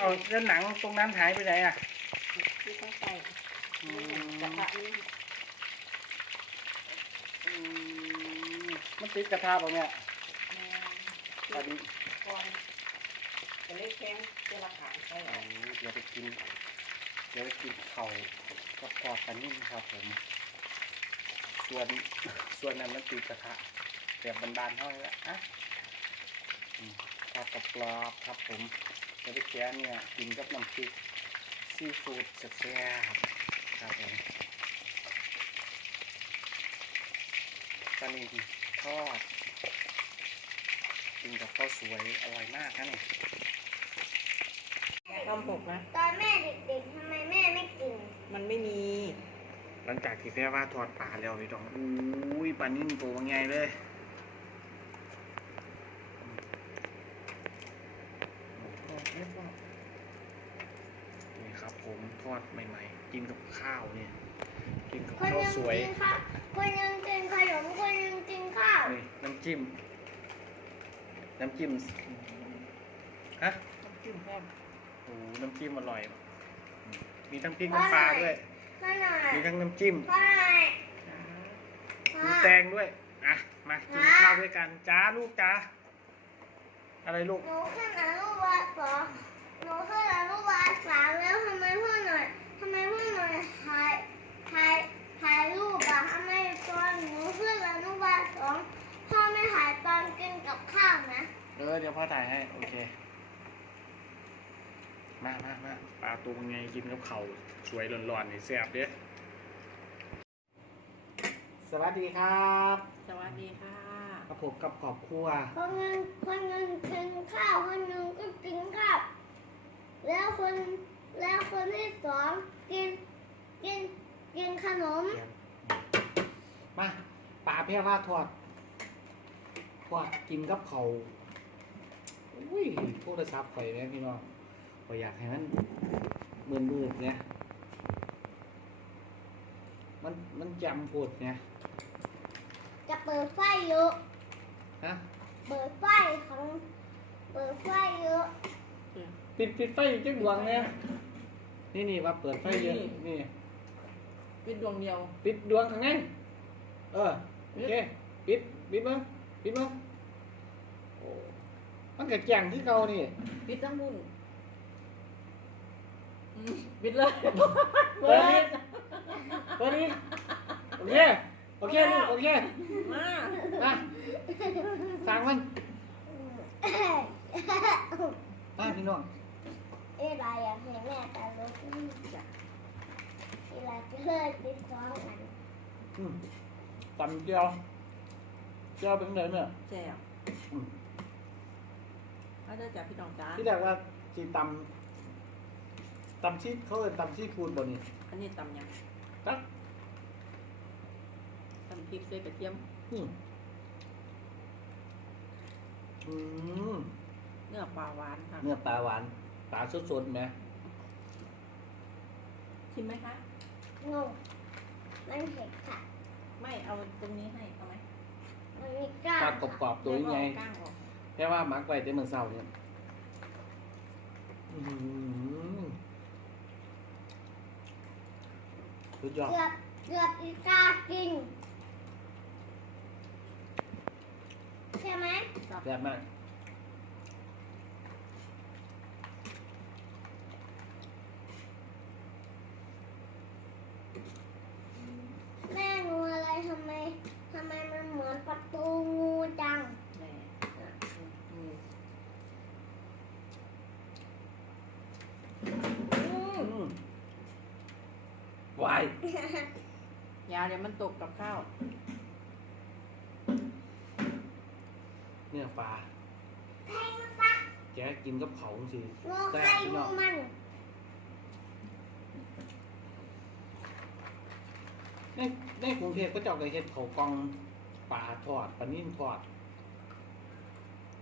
เอาแล้วหนังตรงนั้นหายไปไหนอะที่ต้องใส่อืกระมทะนี่อืมมันติดกระทะเปล่าเนี่ยแม่ตอนนี้ก่อนจะเล็กแข้งจะละขางใส่โอ้เดี๋ยวไปกิน เดี๋ยวไปกินเข่ากับกอดกันนิ่มครับผม ส่วนส่วนนั้นมันติดกระทะแบบบานๆเท่านั้นแหละอะอืมทอดกับกรอบๆครับผมเดี๋ยว ไปแกะเนี่ยกินกับน้ำพริกซีฟู้ดแซ่บๆครับผมปลานิลทอดกินกับข้าวสวยอร่อยมากนะเนี่ยทำหกนะตอนแม่เด็กๆทำไมแม่ไม่กิน มันไม่มี หลังจากที่แพ้ว่าทอดปลาแล้วพี่น้องอุ้ยปลานิ่มตัวใหญ่เลย นี่ครับผม ทอดใหม่ ๆ กินกับข้าวเนี่ย กินกับคนข้าวหนึงสวยกินข้าวคนหนึงกินขนมคนหนึงกินข้าวนี่น้ำจิ้ม น้ำจิ้ม ฮะ ต้องจิ้มแห้งโอ้โหน้ำจิ้มอร่อยอืมมีทั้งพริกน้ำปลาด้วย มาหน่อยมีทั้งน้ำจิ้มพ่อหน่อยมีแตงด้วย อะ มากินข้าวด้วยกัน จ้าลูกจ้า อะไรลูก หนูขึ้นอนุบาลสอง หนูขึ้นอนุบาลสามแล้วทำไมพ่อหน่อยทำไมพ่อหน่อยถ่ายถ่ายถ่ายรูปอะทำไมตอนหนูขึ้นอนุบาลสองพ่อไม่ถ่ายตอนกินกับข้าวนะเออเดี๋ยวพ่อถ่ายให้ โอเค มามามาปลาตัวไงกินกับเขาวสวยร้อนๆนี่แซ่บเด้สวัสดีครับสวัสดีค่ะ กับผมกับครอบครัวคนหนึงคนหนึงกินข้าวคนหนึงก็กินข้าว แล้วคนแล้วคนที่สองกินกินกินขนม มาปลาเพี้ยว่าทอดทอดกินกับเขาวอุ้ยโทรศัพท์ข่อยแม่พี่น้องข่อยอยากให้มันมืนมืดๆเนี่ยมันมันจำปวดเนี่ยจะเปิดไฟเยอะฮะเปิดไฟของเปิดไฟเย อะปิดปิดไฟอยู่จังดวงเนี่ยนี่นี่ว่าเปิดไฟเยอะนี่ เป็นดวงเดียวปิดดวงข้างในเออโอเคปิดปิดมั้งปิดมั้งโอ้มันกระแจงที่เก่านี่ปิดทั้งบุญอืมปิดเลยเปิดอีกเปิดอีกโอเคโอเคลูกโอเคมานะสั่งมันมาพี่น้อง เอไรอยากให้แม่ตาลุกจ้ะเอไรจะเลิกติดสองอันอืมตำเจียวเจียวเป็นไงเนี่ยแซ่บอืมเอาเด้อจ้ะพี่น้องจ้าที่แรกว่าจีตำตำชีเขาเลยตำชีฟูดบนนี้อันนี้ตำยังตักตำพริกใส่กระเทียม อืมอืมเนื้อปลาหวานค่ะ เนื้อปลาหวาน ปลาสดๆไหมชิมไหมคะ งงมันเผ็ดค่ะ ไม่เอาตรงนี้ให้เอาไหมมันมีกล้าปลากรอบๆตัวยังไงเดี๋ยวเอาก้างออกแค่ว่ามักไว้แต่เมื่อเช้าเนี่ยอื้อหือสุดยอดเกือบเกือบอีกากิน ใช่ไหม แซ่บมาก แม่งูอะไรทำไมทำไมมันเหมือนประตูงูจัง แม่อืม อืม วายยาเดี๋ยวมันตกกับข้าว เนื้อปลาแทงซะแกกินกับเขาสิงูใครงูมันในในกรุงเทพก็เจ้าก็เฮ็ดเขาวกล่องปลาทอดปลานิ่มทอด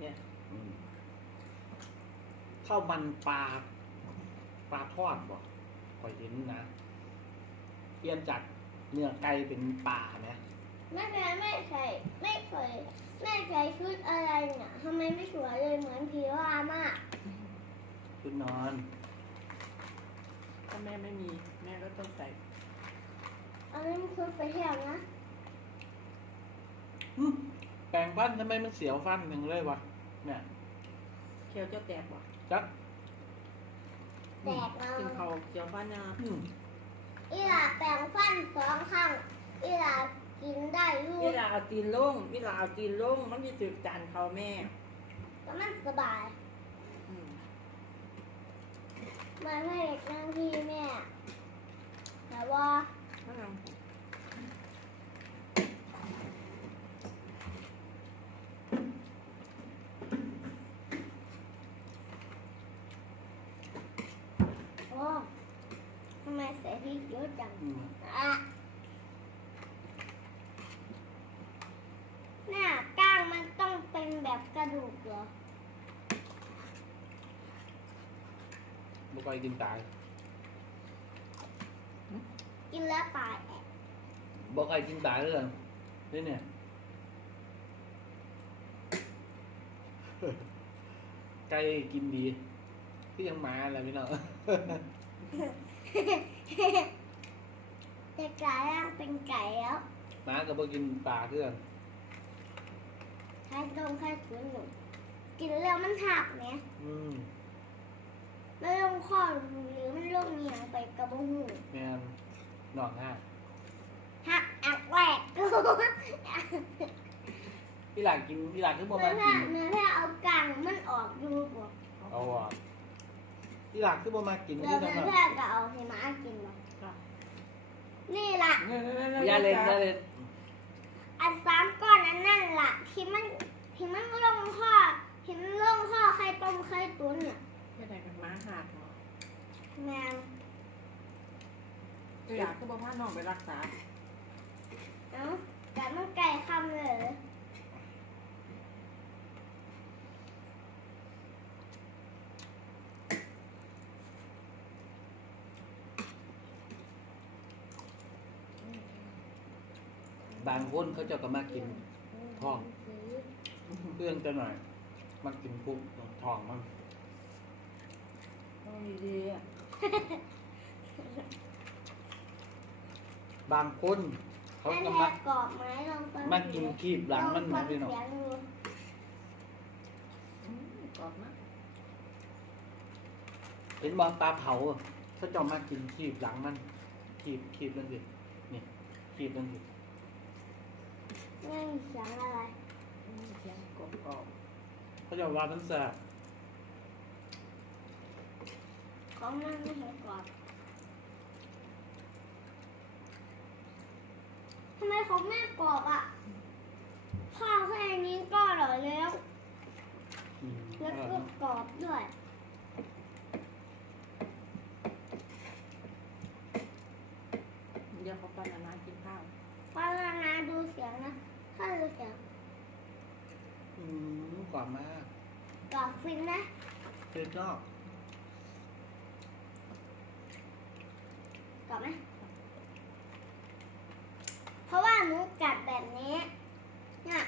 เนี่ยอืมข้าวมันปลาปลาทอดบ่คอยเห็นนะ เปลี่ยนจากเนื้อไก่เป็นปลาไหมแม่เคยไม่ใส่ไม่เคยไม่ใส่ชุดอะไรเนี่ยทำไมไม่สวยเลยเหมือนผีว่ามากชุดนอน ถ้าแม่ไม่มี แม่ก็ต้องใส่อันนี้มันคือไปเที่ยวนะอืมแปรงฟันทำไมมันเสียวฟันหนึ่งเลยวะเนี่ยเคี้ยวเจ้าแตกบ่จักแตกเรากินเขาวเจียวฟ้านาอืม อีหลาแปรงฟันสองครั้งอีหลากินได้ลูเวกลาเอาตีนลงเวลาเอาตีนลงมันจะจืดจานเขาแม่แล้วมันสบายอืมมาให้เด็กนั่งที่แม่แต่ว่าถ้าเรา โอ้ทำไมใส่พริกเยอะจัง อืม อะ หน้ากล้างมันต้องเป็นแบบกระดูกเหรอบ่ไปกินตายกินแล้วตายแอะบ่ใครกินตายเลยนี่เนี่ยไก่กินดีที่ยังหมาอะไรพี่น้อง แต่กลายร่างเป็นไก่แล้วหมาก็บ่กินปลาเพื่อนใครต้มใครตุ๋นหนูกินแล้วมันหักเนี่ยอืมมันลงคอหรือมันลงเหนียงไปกระบุหูแม่นนอกห้าหักอักแหวกกูพี่หลานกินพี่หลานคือบ่เมื่มาอแพ้กินเมื่อแพ้เอากลางมันออกอยู่บ่เอาอะพี่หลานคือบ่มากินแล้วที่เมื่นั่อนน่ะแพ้ก็เอาให้หมากินบ่ นี่ล่ะ อย่าเล่นอย่าเล่นอันสามก้อนนั้นนั่นล่ะ ที่มันที่มันลงข้อที่มันลงข้อไข่ต้มไข่ตุ๋นเนี่ยไม่ได้กันม้าหักเนาะแมงอยากก็บอกว่าน้องไปรักษา เอ้าแต่มันไก่คำเลยเหรอ บางคนเขาเจะก็มากินท้องเพื่อนจะหน่อยมากินพุกทองมันต้องดีๆอะบางคนเขาอันก็แรมากกรอบไหมลองฟังมากินคีบหลังมันลนะองฟัพี่น้องเสียงดูอืมกรอบนะเห็นบอปลาเผาอะเขาเจะมากินคีบหลังมันคีบคีบนั่นสินี่คีบนั่นสิ ไม่มีเสียงอะไรอืมเสียงกรอบกรอบเขาเจะว่ามันแซ่บของมันไม่เห็นกรอบทำไมของแม่กรอบอะข้าวแค่นี้ก็อร่อยแล้วอืมแล้วอร่อยก็มากกรอบด้วย เดี๋ยวเขาไปนานๆกินข้าว พอลานาดูเสียงนะ ถ้าดูเสียง อืม กรอบมากกรอบฟินนะเพื่อนชอบกรอบไหมเพราะว่าหนูกัดแบบนี้เนี่ย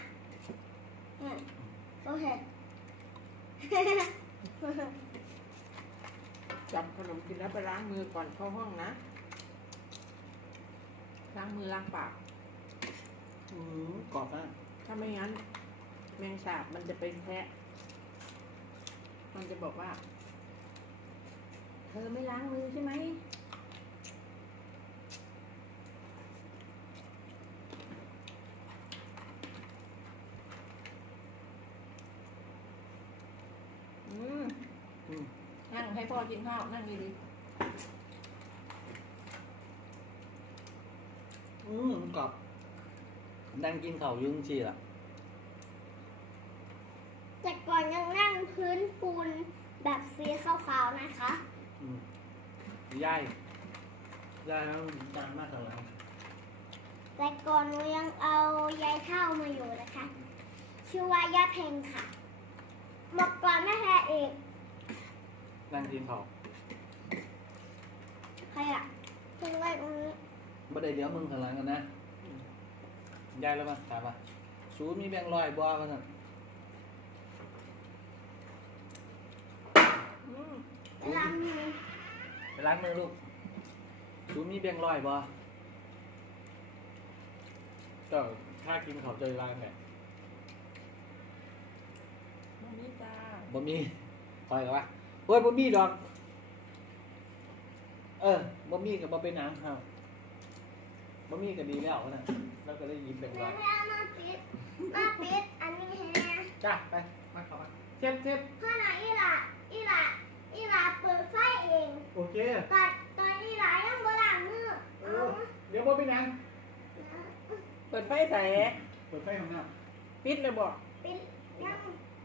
เนี่ยโอเคจับขนมกินแล้วไปล้างมือก่อนเข้าห้องนะ ล้างมือล้างปาก อืมกรอบมากถ้าไม่งั้น แมงสาบมันจะเป็นแพะ มันจะบอกว่า เธอไม่ล้างมือใช่ไหมอืมอืมนั่งให้พ่อกินข้าว นั่งดีอืมกรอบนั่งกินข้าวอยุ่จังชีล่ะ แต่ก่อนยังนั่งพื้นปูนแบบ สีขาวๆนะคะอืมย่ายย่ายแล้วจานมากแล้วแต่ก่อนหนูยังเอายายเท่ามาอยู่นะคะ ชื่อว่ายาเพงค่ะหมดก่อนแม่แพ้เอกนั่งกินข้าใครอะทิ้งไว้ตรงนี้บ่ได้เดี๋ยวมึงข้างหลังกันนะย่ายแล้วมาถามว่าศูนย์มีแบงค์ร้อยบ่ ว่าซั่นๆอืมล้างมือลูกซูมีแบงค์ร้อยบ่ก็ถ้ากินเขาวเจอล้างเนี่ยบ่มีจ้าบ่มีคอยกับว่าโอ้ยบ่มีดอก เออบ่มีกับบ่เป็นหนังครับบ่มีก็ดีแล้วนะแล้วก็ได้ยินแบงค์แม่ร้อยแม่มาปิดมาปิดอันนี้ให้แม่จ้าไปมาเข้ามาเจ็บเจ็บพ่อหน่อยอีหลาอีหลา อีหลาเปิดไฟเองโอเค ตอนตอนอีหลายังบ่ล้างมือเอเอาอ เดี๋ยวบ่เป็นหนังเปิดไฟใส่เปิดไฟของน้ปิดเลยบอกปิดยัง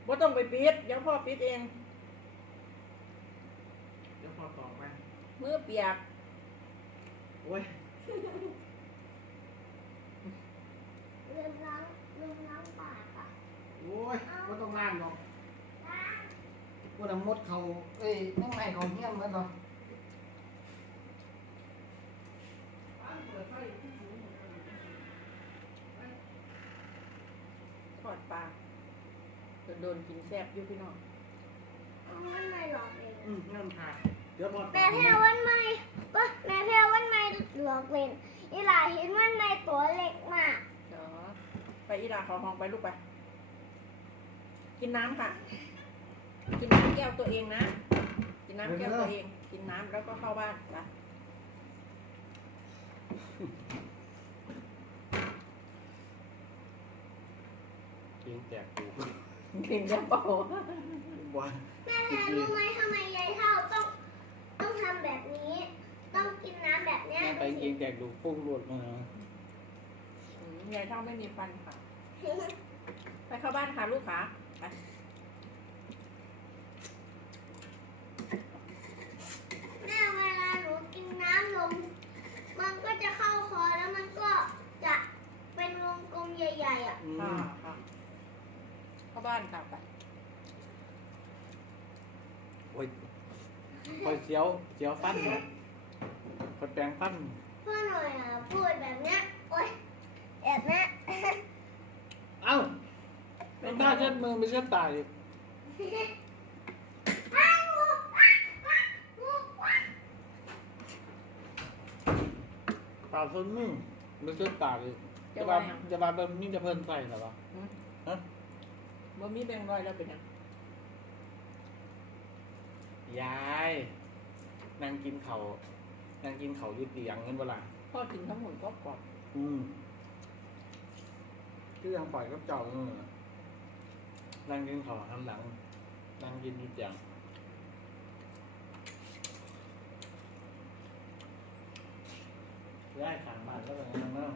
บ่ต้องไปปิดเดี๋ยวพ่อปิดเองำเดี๋ยวพอตอกมามือเปียกโอ้ยลืมล้างลืมล้างปากอะโอ้ยบ่ต้องล้างดอกล้าง บ่ต้องมดเขาเอ้ยนั่งในเขาเฮี้ยนเหมือนดอกทอดปลาโดนกินแซ่บอยู่พี่น้องเอาวันใหม่หลอกเองอืมนั่นค่ะเดี๋ยวพอตอกแม่แพ้วันใหม่ก็แม่แพ้วันใหม่หลอกเล่นอีหลาเห็นวันใหม่ตัวเล็กมากเดี๋ยวไปอีลาขอห้องไปลูกไป กินน้ำค่ะ กินน้ำ แก้วตัวเองนะ กินน้ำแก้วตัวเอง กินน้ำแล้วก็เข้าบ้านไปกินแตกกูกินกระเป๋าบ่แม่แพ้รู้ไหมทำไมยายเท่าต้องต้องทำแบบนี้ ต้องกินน้ำแบบเนี้ยแม่ไปกินแตกดูพุ่งรวดมาอืมยายเท่าไม่มีฟันค่ะ ไปเข้าบ้านค่ะลูกค่ะไป แม่เวลาหนูกินน้ำลง มันก็จะเข้าคอแล้วมันก็จะเป็นวงกลม ใหญ่ๆอะ อืค่ะมค่ะเข้าบ้านค่ะไปโอ้ยคอยเสียวเสียวฟันนะคอยแปลงฟันพ่อหน่อยอะพูดแบบเนี้ยโอ๊ยแบบเนี้ย เอ้าเป็นบ้าเช็ดมือไม่เช็ดตายอ้าวงูอะอะงูอะตาส้นมือไม่เช็ดตาย จะบาจะบาแบบนี้จะเพิ่นใส่หรอวะบ่มีแบงค์ร้อยแล้วเป็นยังยายนั่งกินเขาวนั่งกินเขาวอยุติยังเงินเวลาพ่อกินทั้งหมดก็กรอบอืมคือยังปล่อยกับเจ้าเออนั่งกินเขาวหันหลังนั่งกินอยุติยังย่ายขางบ้านแล้วเป็นยังไงบ้างน่า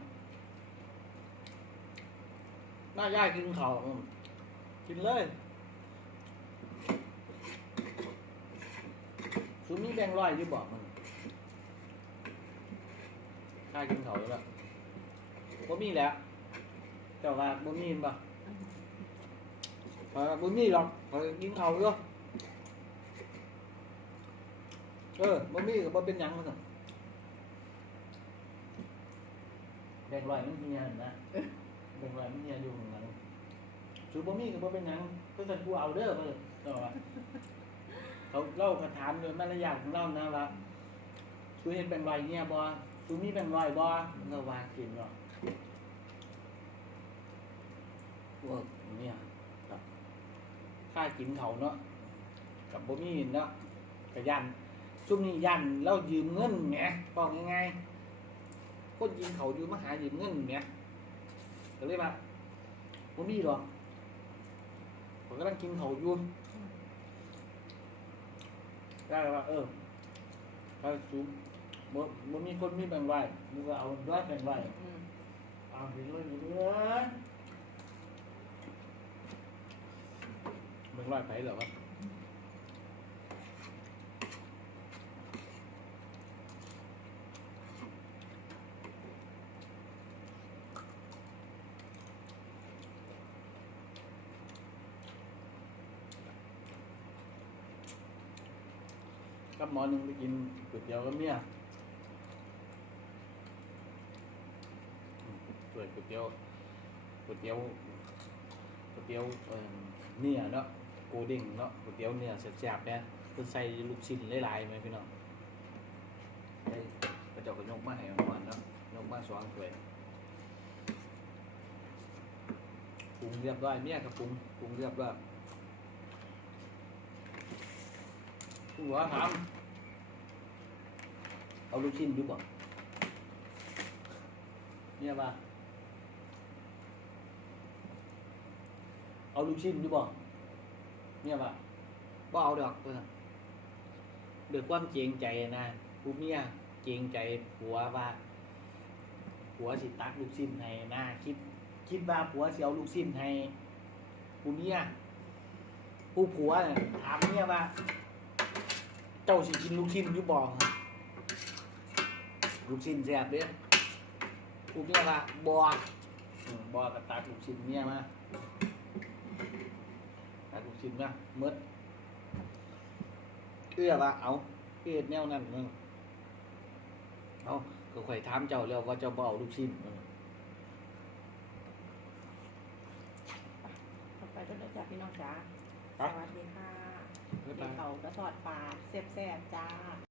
ย่ายกินเขา กินเลยซูมี่แบงร้อยที่บอกมันค่ากินเขาแล้วบบบ่มีแล้วเจ้าว่าบ่มีมันปะเออบ่มีหรอกเออกินเขาวอยู่เออบ่มีก็บ่เป็นหยังมันสั่นแบงร้อยมันเฮียนะ แบงค์ร้อยมันเฮียอยู่ข้างหลังสูบ่มีก็บ่เป็นหยังก็สั่นกูเอาเด้อเพิ่นเจ้าว่าเขาเล่าคาถามโดยมารยาทของเรานะว่าสูเห็นแบงค์ร้อยเงี้ยบ่สูมีแบงค์ร้อยบ่มันก็ว่ากินเนาะพวกเนี่ยครับค่ากินเขาเนาะกับบ่มีเนาะก็ยันซุมนี้ยันเรายืมเงินแหมบอกง่ายๆคนยิงเขาอยู่มาหายืมเงินแหม ก็เลยว่าบ่มีหรอกผมกำลังกินเขาอยู่ได้แล้วว่าเออถ้าซุมบ่บ่มีคนมีแบ่งค์ไว้มึงก็เอาด้วยแบ่งค์ไว้อืมเอาไปเลยไปเลยแบ่งค์ไว้ไปเหรอวะ กับหมอหนึ่งไปกินก๋วยเตี๋ยวกับเมียเก๋วยเตี๋ยวก๋วยเตี๋ยวก๋วยเตี๋ยวเนื้อเนาะโกดิ้งเนาะก๋วยเตี๋ยวเนื้อแซ่บๆเนี่ยคือใส่ลูกชิ้นหลายๆไหมพี่น้องได้กระจกกระยกมาให้ก่อนเนาะยกมาสองถ้วยปรุงเรียบร้อยเมียกับปรุงปรุงเรียบร้อย ผู้ว่าถามเอาลูกชิ้นดูบ่เมียว่าเอาลูกชิ้นดูบ่เมียว่าบ่เอาดอกเพิ่นน่ะด้วยความเกรงใจนะผู้เมียเกรงใจผัวว่าผัวสิตักลูกชิ้นให้นะคิดคิดว่าผัวสิเอาลูกชิ้นให้ผู้เมียผู้ผัวน่ะถามเมียว่า จ้าสิกินลูกชิ้นอยู่บ่ลูกชิ้นแซ่บเด้ผู้เมียว่าบ่อืมบ่ก็ตักลูกชิ้นเมียมาตักลูกชิ้นมาหมดเอื้อว่าเอาเฮ็ดแนวนั้นมึงเอาก็ค่อยถามเจ้าแล้วว่าเจ้าบ่เอาลูกชิ้นมึงต่อไปก็เลยจ้าพี่น้องจ๋าครับสวัสดีค่ะบ๊ายกิบานย เขากระสอดปลาแซ่บๆจ้า